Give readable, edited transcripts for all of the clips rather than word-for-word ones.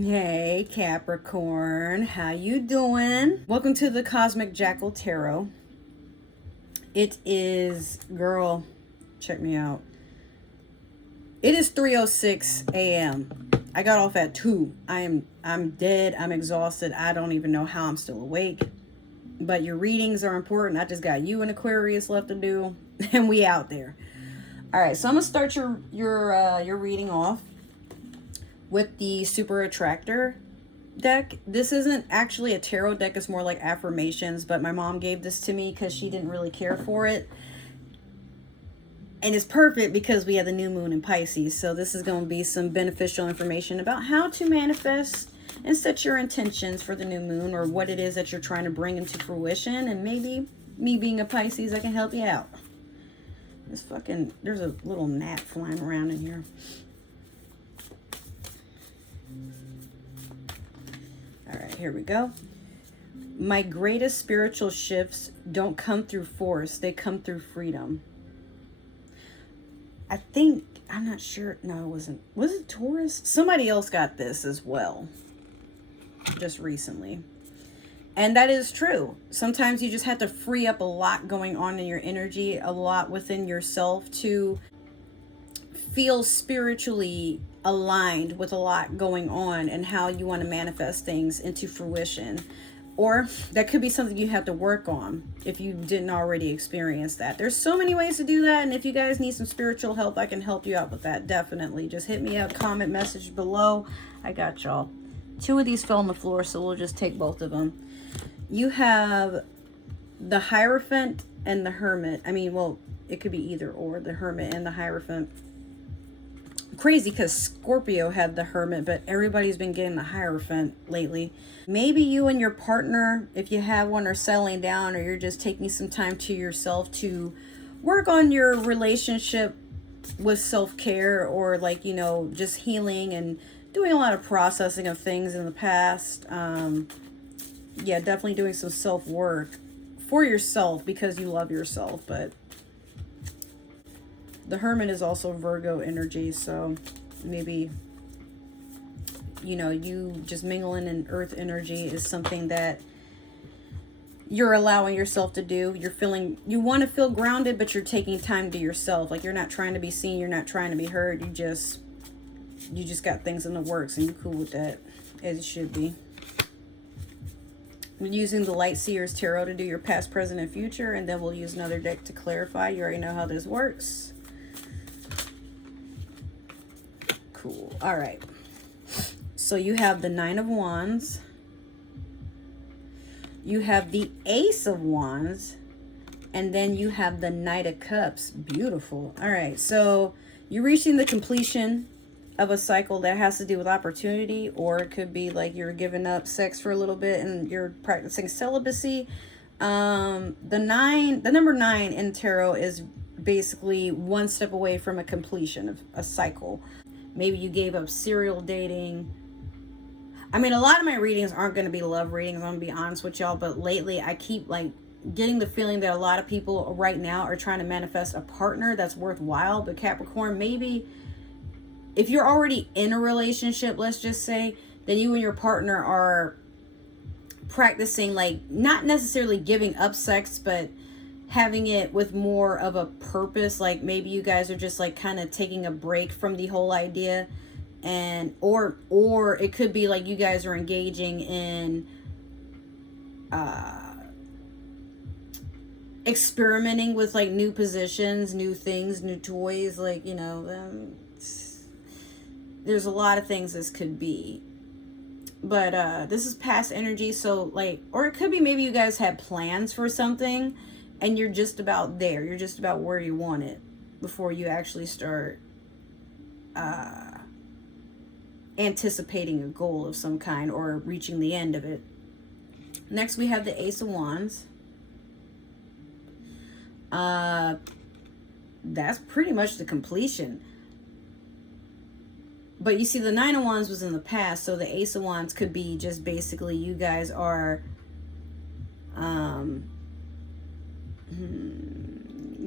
Hey Capricorn, how you doing? Welcome to the Cosmic Jackal Tarot. It is, girl, check me out. It is 3:06 a.m. I got off at 2. I'm dead. I'm exhausted. I don't even know how I'm still awake. But your readings are important. I just got you and Aquarius left to do, and we out there. All right, so I'm gonna start your reading off with the Super Attractor deck. This isn't actually a tarot deck, it's more like affirmations, but my mom gave this to me because she didn't really care for it. And it's perfect because we have the new moon in Pisces. So this is going to be some beneficial information about how to manifest and set your intentions for the new moon, or what it is that you're trying to bring into fruition. And maybe me being a Pisces, I can help you out. There's a little gnat flying around in here. All right, here we go. My greatest spiritual shifts don't come through force. They come through freedom. I'm not sure. No, it wasn't. Was it Taurus? Somebody else got this as well, just recently. And that is true. Sometimes you just have to free up a lot going on in your energy, a lot within yourself to feel spiritually aligned with a lot going on and how you want to manifest things into fruition. Or that could be something you have to work on if you didn't already experience that. There's so many ways to do that, and if you guys need some spiritual help, I can help you out with that. Definitely just hit me up, comment, message below. I got y'all. 2 of these fell on the floor, so we'll just take both of them. You have the Hierophant and the Hermit. I mean, well, it could be either or, the Hermit and the Hierophant. Crazy because Scorpio had the Hermit, but everybody's been getting the Hierophant lately. Maybe you and your partner, if you have one, are settling down, or you're just taking some time to yourself to work on your relationship with self-care, or just healing and doing a lot of processing of things in the past. Yeah, definitely doing some self-work for yourself because you love yourself. But the Hermit is also Virgo energy, so maybe, you just mingling in earth energy is something that you're allowing yourself to do. You want to feel grounded, but you're taking time to yourself. Like, you're not trying to be seen, you're not trying to be heard. You just got things in the works, and you're cool with that, as it should be. We're using the Light Seers Tarot to do your past, present, and future, and then we'll use another deck to clarify. You already know how this works. Cool. All right. So you have the 9 of Wands. You have the Ace of Wands. And then you have the Knight of Cups. Beautiful. All right. So you're reaching the completion of a cycle that has to do with opportunity, or it could be like you're giving up sex for a little bit and you're practicing celibacy. The number 9 in tarot is basically one step away from a completion of a cycle. Maybe you gave up serial dating. I mean, a lot of my readings aren't going to be love readings, I'm going to be honest with y'all, but lately I keep getting the feeling that a lot of people right now are trying to manifest a partner that's worthwhile. But Capricorn, maybe if you're already in a relationship, let's just say, then you and your partner are practicing, not necessarily giving up sex, but having it with more of a purpose. Like, maybe you guys are just kind of taking a break from the whole idea, and or it could be like you guys are engaging in experimenting with new positions, new things, new toys, there's a lot of things this could be. But this is past energy, so or it could be maybe you guys had plans for something and you're just about there. You're just about where you want it before you actually start anticipating a goal of some kind or reaching the end of it. Next, we have the Ace of Wands. That's pretty much the completion. But you see, the 9 of Wands was in the past, so the Ace of Wands could be just basically you guys are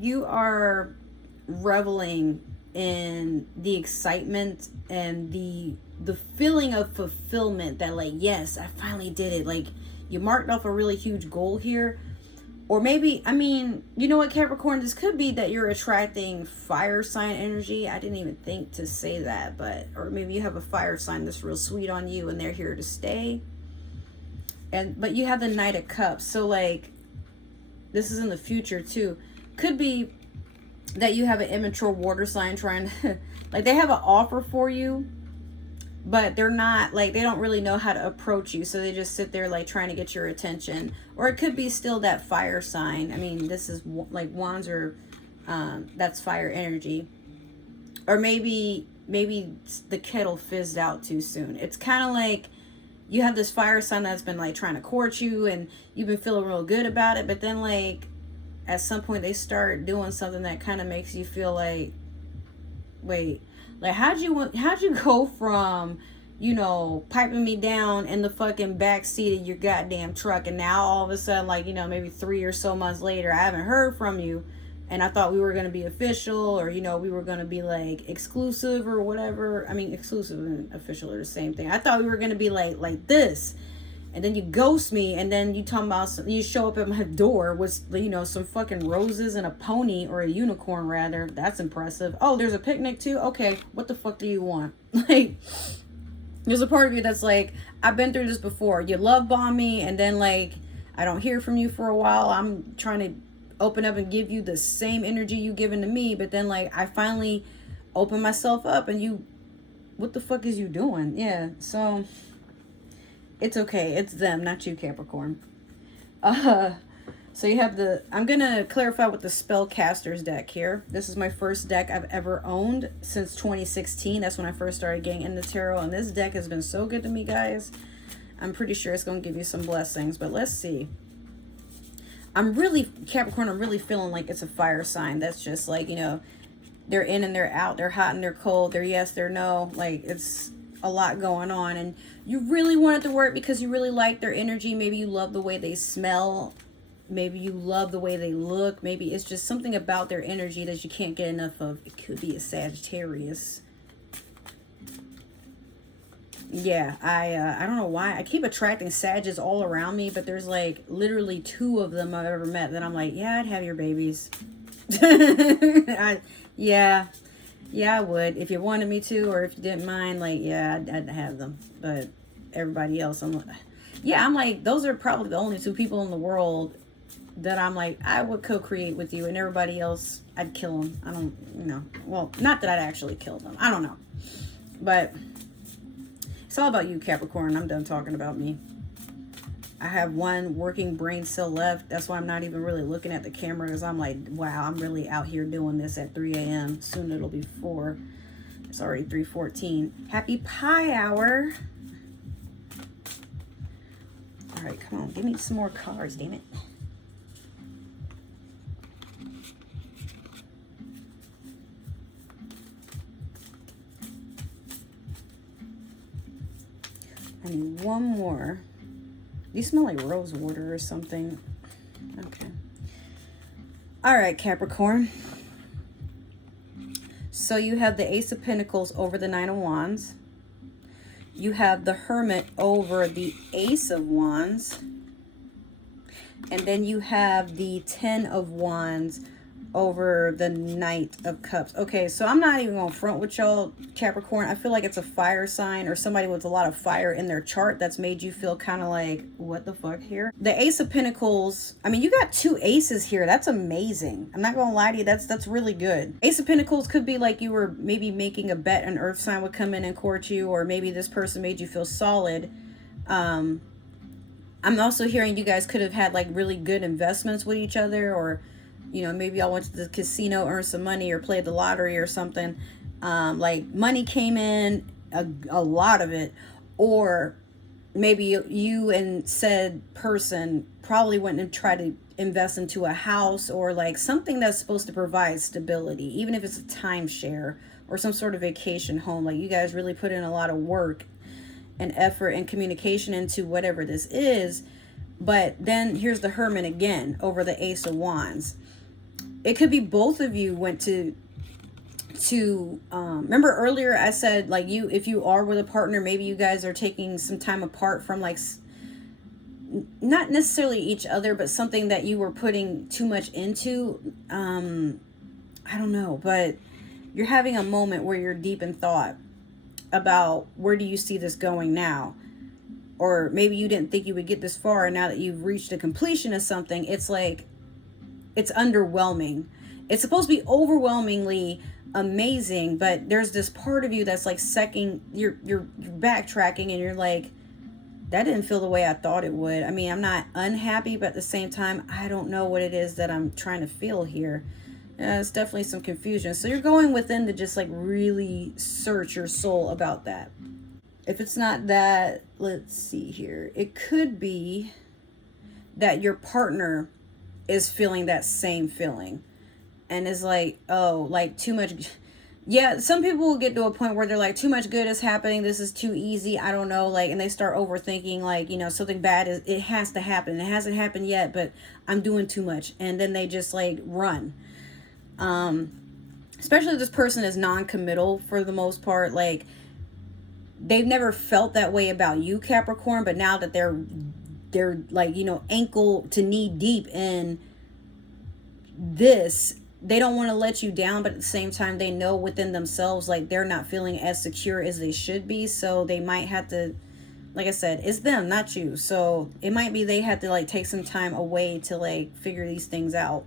you are reveling in the excitement and the the feeling of fulfillment that like, yes, I finally did it. Like you marked off a really huge goal here. Or maybe, I mean, you know what, Capricorn, this could be that you're attracting fire sign energy. I didn't even think to say that, but, or maybe you have a fire sign that's real sweet on you and they're here to stay. But you have the Knight of Cups. So like, this is in the future too. Could be that you have an immature water sign trying to, like they have an offer for you, but they're not, like, they don't really know how to approach you. So they just sit there like trying to get your attention. Or it could be still that fire sign. I mean, this is like wands are, that's fire energy. Or maybe the kettle fizzed out too soon. It's kind of like you have this fire sign that's been like trying to court you and you've been feeling real good about it. But then like at some point they start doing something that kind of makes you feel like, wait, like how'd you go from, you know, piping me down in the fucking back seat of your goddamn truck, and now all of a sudden, like, you know, maybe 3 or so months later, I haven't heard from you, and I thought we were going to be official, or, you know, we were going to be like exclusive or whatever. I mean, exclusive and official are the same thing. I thought we were going to be like this, and then you ghost me, and then you talking about you show up at my door with, you know, some fucking roses and a pony, or a unicorn rather. That's impressive. Oh, there's a picnic too? Okay, what the fuck do you want? Like, there's a part of you that's like, I've been through this before. You love bomb me, and then like I don't hear from you for a while. I'm trying to open up and give you the same energy you given to me, but then like I finally open myself up, and you, what the fuck is you doing? Yeah, so it's okay. It's them, not you, Capricorn. So you have the, I'm going to clarify with the Spellcasters deck here. This is my first deck I've ever owned since 2016. That's when I first started getting into tarot. And this deck has been so good to me, guys. I'm pretty sure it's going to give you some blessings. But let's see. Capricorn, I'm really feeling like it's a fire sign. That's just like, you know, they're in and they're out. They're hot and they're cold. They're yes, they're no. Like, it's a lot going on. And you really want it to work because you really like their energy. Maybe you love the way they smell. Maybe you love the way they look. Maybe it's just something about their energy that you can't get enough of. It could be a Sagittarius. Yeah, I don't know why. I keep attracting Sages all around me, but there's like literally 2 of them I've ever met that I'm like, yeah, I'd have your babies. Yeah, I would. If you wanted me to, or if you didn't mind, like, yeah, I'd have them. But everybody else, I'm like, those are probably the only 2 people in the world that I'm like, I would co-create with you, and everybody else, I'd kill them. I don't, you know, well, not that I'd actually kill them. I don't know. But it's all about you, Capricorn. I'm done talking about me. I have 1 working brain cell left. That's why I'm not even really looking at the camera, because I'm like, wow, I'm really out here doing this at 3 a.m. Soon it'll be 4. It's already 3:14. Happy pie hour. All right, come on. Give me some more cards, damn it. I need 1 more. These smell like rose water or something. Okay. All right, Capricorn. So you have the Ace of Pentacles over the 9 of Wands. You have the Hermit over the Ace of Wands. And then you have the 10 of Wands over the Knight of Cups. Okay, so I'm not even going to front with y'all, Capricorn. I feel like it's a fire sign or somebody with a lot of fire in their chart that's made you feel kind of like, what the fuck here? The Ace of Pentacles, I mean, you got 2 aces here. That's amazing. I'm not going to lie to you. That's really good. Ace of Pentacles could be like you were maybe making a bet an earth sign would come in and court you, or maybe this person made you feel solid. I'm also hearing you guys could have had like really good investments with each other, or you know, maybe y'all went to the casino, earned some money, or played the lottery or something. Like money came in, a lot of it. Or maybe you and said person probably went and tried to invest into a house, or like something that's supposed to provide stability, even if it's a timeshare or some sort of vacation home. Like you guys really put in a lot of work and effort and communication into whatever this is. But then here's the Hermit again over the Ace of Wands. It could be both of you went to to remember earlier I said, like, if you are with a partner, maybe you guys are taking some time apart from, like, not necessarily each other, but something that you were putting too much into. I don't know, but you're having a moment where you're deep in thought about where do you see this going now. Or maybe you didn't think you would get this far, and now that you've reached the completion of something, it's like, it's underwhelming. It's supposed to be overwhelmingly amazing, but there's this part of you that's like you're backtracking, and you're like, that didn't feel the way I thought it would. I mean, I'm not unhappy, but at the same time, I don't know what it is that I'm trying to feel here. It's definitely some confusion. So you're going within to just like really search your soul about that. If it's not that, let's see here. It could be that your partner is feeling that same feeling and is like, oh, like too much. Yeah, some people will get to a point where they're like, too much good is happening. This is too easy. I don't know. Like, and they start overthinking, like, something bad it has to happen. It hasn't happened yet, but I'm doing too much. And then they just like run. Especially if this person is non-committal for the most part. Like, they've never felt that way about you, Capricorn, but now that they're like, ankle to knee deep in this, they don't want to let you down, but at the same time, they know within themselves, like, they're not feeling as secure as they should be. So they might have to, like I said, it's them, not you. So it might be they have to like take some time away to like figure these things out.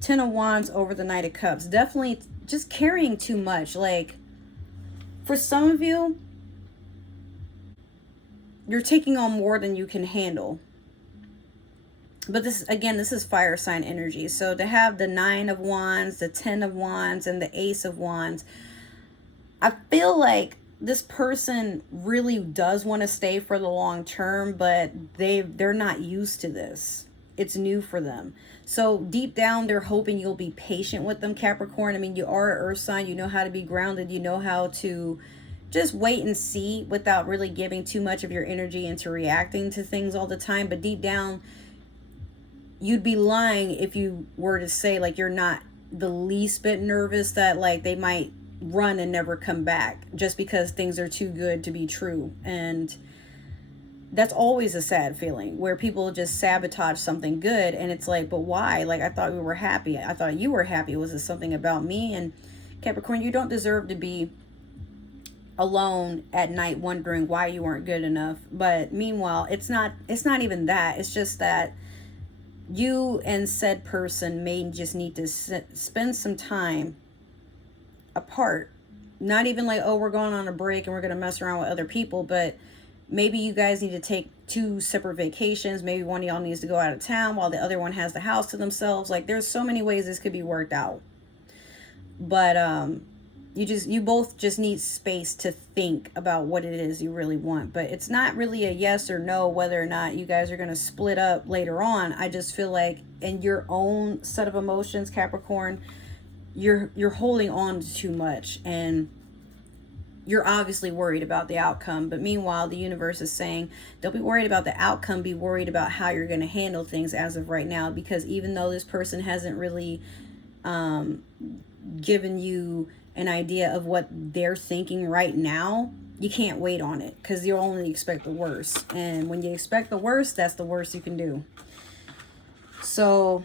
10 of Wands over the Knight of Cups. Definitely just carrying too much. Like, for some of you, you're taking on more than you can handle. But this is fire sign energy. So to have the 9 of Wands, the 10 of Wands, and the Ace of Wands, I feel like this person really does want to stay for the long term, but they're not used to this. It's new for them. So deep down, they're hoping you'll be patient with them, Capricorn. I mean, you are an earth sign. You know how to be grounded. You know how to just wait and see without really giving too much of your energy into reacting to things all the time. But deep down, you'd be lying if you were to say like you're not the least bit nervous that like they might run and never come back just because things are too good to be true. And that's always a sad feeling where people just sabotage something good, and it's like, but why? Like, I thought we were happy. I thought you were happy. Was it something about me? And Capricorn, you don't deserve to be alone at night wondering why you weren't good enough. But meanwhile, it's not even that. It's just that you and said person may just need to spend some time apart. Not even like, oh, we're going on a break and we're going to mess around with other people, but maybe you guys need to take 2 separate vacations. Maybe one of y'all needs to go out of town while the other one has the house to themselves. Like, there's so many ways this could be worked out. But you both just need space to think about what it is you really want. But it's not really a yes or no whether or not you guys are going to split up later on. I just feel like in your own set of emotions, Capricorn, you're holding on to too much, and you're obviously worried about the outcome. But meanwhile, the universe is saying, don't be worried about the outcome, be worried about how you're going to handle things as of right now. Because even though this person hasn't really given you an idea of what they're thinking right now, you can't wait on it, because you'll only expect the worst. And when you expect the worst, that's the worst you can do. So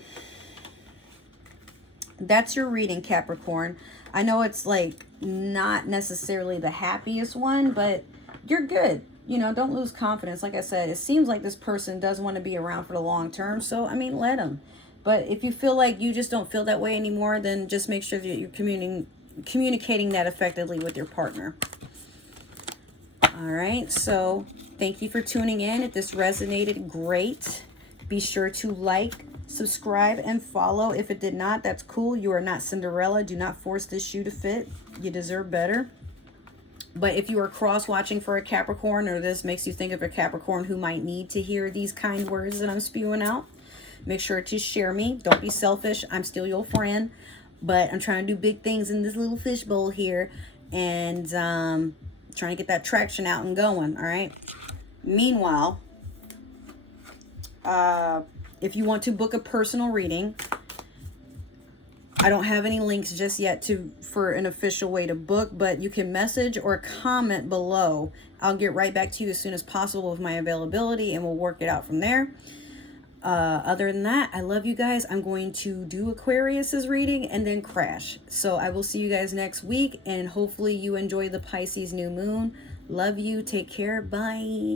that's your reading, Capricorn. I know it's like not necessarily the happiest one, but you're good. Don't lose confidence. Like I said, it seems like this person does want to be around for the long term. So, I mean, let them. But if you feel like you just don't feel that way anymore, then just make sure that you're communicating that effectively with your partner. All right. So thank you for tuning in. If this resonated, great. Be sure to like, subscribe, and follow. If it did not, that's cool. You are not Cinderella. Do not force this shoe to fit. You deserve better. But if you are cross-watching for a Capricorn, or this makes you think of a Capricorn who might need to hear these kind words that I'm spewing out, make sure to share me. Don't be selfish. I'm still your friend, but I'm trying to do big things in this little fishbowl here, and trying to get that traction out and going. All right. Meanwhile, if you want to book a personal reading, I don't have any links just yet for an official way to book, but you can message or comment below. I'll get right back to you as soon as possible with my availability, and we'll work it out from there. Other than that, I love you guys. I'm going to do Aquarius's reading and then crash. So I will see you guys next week, and hopefully you enjoy the Pisces new moon. Love you. Take care. Bye.